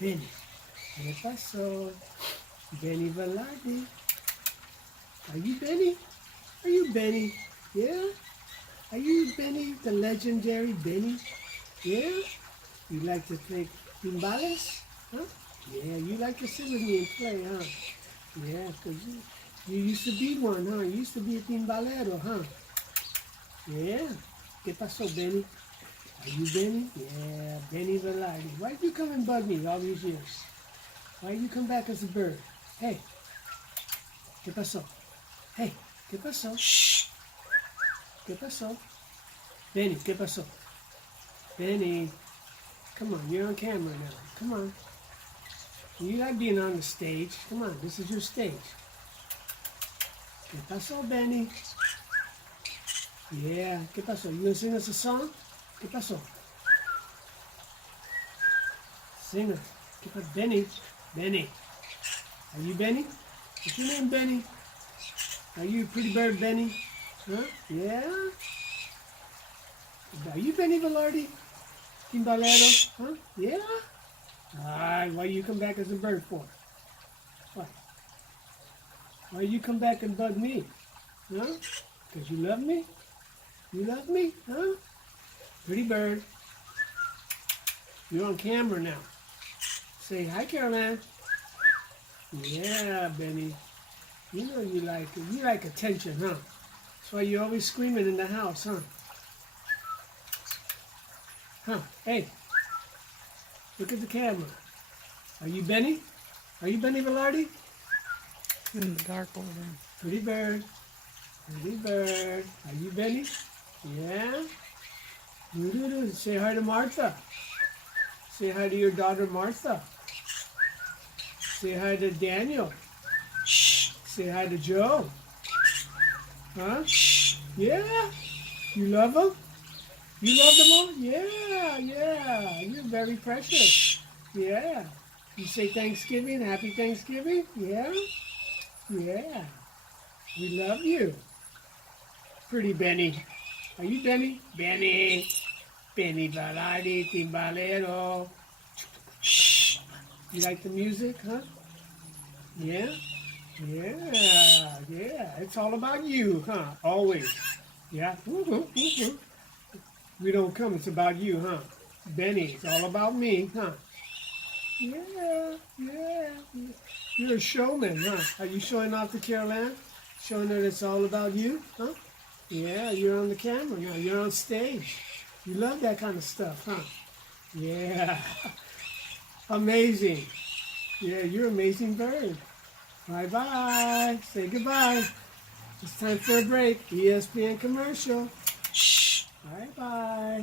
Benny. ¿Qué pasó? Benny Velarde. Are you Benny? Are you Benny? Yeah? Are you Benny, the legendary Benny? Yeah? You like to play timbales? Huh? Yeah, you like to sit with me and play, huh? Yeah, 'cause you used to be one, huh? You used to be a timbalero, huh? Yeah. ¿Qué pasó, Benny? Are you Benny? Yeah, Benny Velarde. Why'd you come and bug me all these years? Why'd you come back as a bird? Hey, ¿qué pasó? Hey, ¿qué pasó? Shh. ¿Qué pasó? Benny, ¿qué pasó? Benny, come on, you're on camera now. Come on. You like being on the stage. Come on, this is your stage. ¿Qué pasó, Benny? Yeah, ¿qué pasó? You gonna sing us a song? ¿Qué pasó? Sing us. ¿Qué pasó? Benny. Benny. Are you Benny? What's your name, Benny? Are you Pretty Bird Benny? Huh? Yeah? Are you Benny Velarde? Timbalero? Huh? Yeah? Why you come back as a bird for? Why? Why you come back and bug me? Huh? Because you love me? You love me? Huh? Pretty bird. You're on camera now. Say hi, Caroline. Yeah, Benny. You know you like attention, huh? That's why you're always screaming in the house, huh? Huh? Hey, look at the camera. Are you Benny? Are you Benny Velarde? In the dark over there. Pretty bird. Pretty bird. Are you Benny? Yeah? Doo-doo-doo. Say hi to Martha. Say hi to your daughter Martha. Say hi to Daniel. Shh. Say hi to Joe. Huh? Shh. Yeah? You love them? You love them all? Yeah, yeah. You're very precious. Shh. Yeah. You say Thanksgiving, Happy Thanksgiving? Yeah? Yeah. We love you. Pretty Benny. Are you Benny? Benny. Benny Velarde, Timbalero. Shh. You like the music, huh? Yeah? Yeah, yeah. It's all about you, huh? Always. Yeah? Woo-hoo, woo-hoo. We don't come, it's about you, huh? Benny, it's all about me, huh? Yeah, yeah. You're a showman, huh? Are you showing off to Caroline? Showing her it's all about you, huh? Yeah, you're on the camera now. You're on stage. You love that kind of stuff, huh? Yeah. Amazing. Yeah, you're an amazing bird. Bye-bye. Say goodbye. It's time for a break. ESPN commercial. Shh. Bye-bye.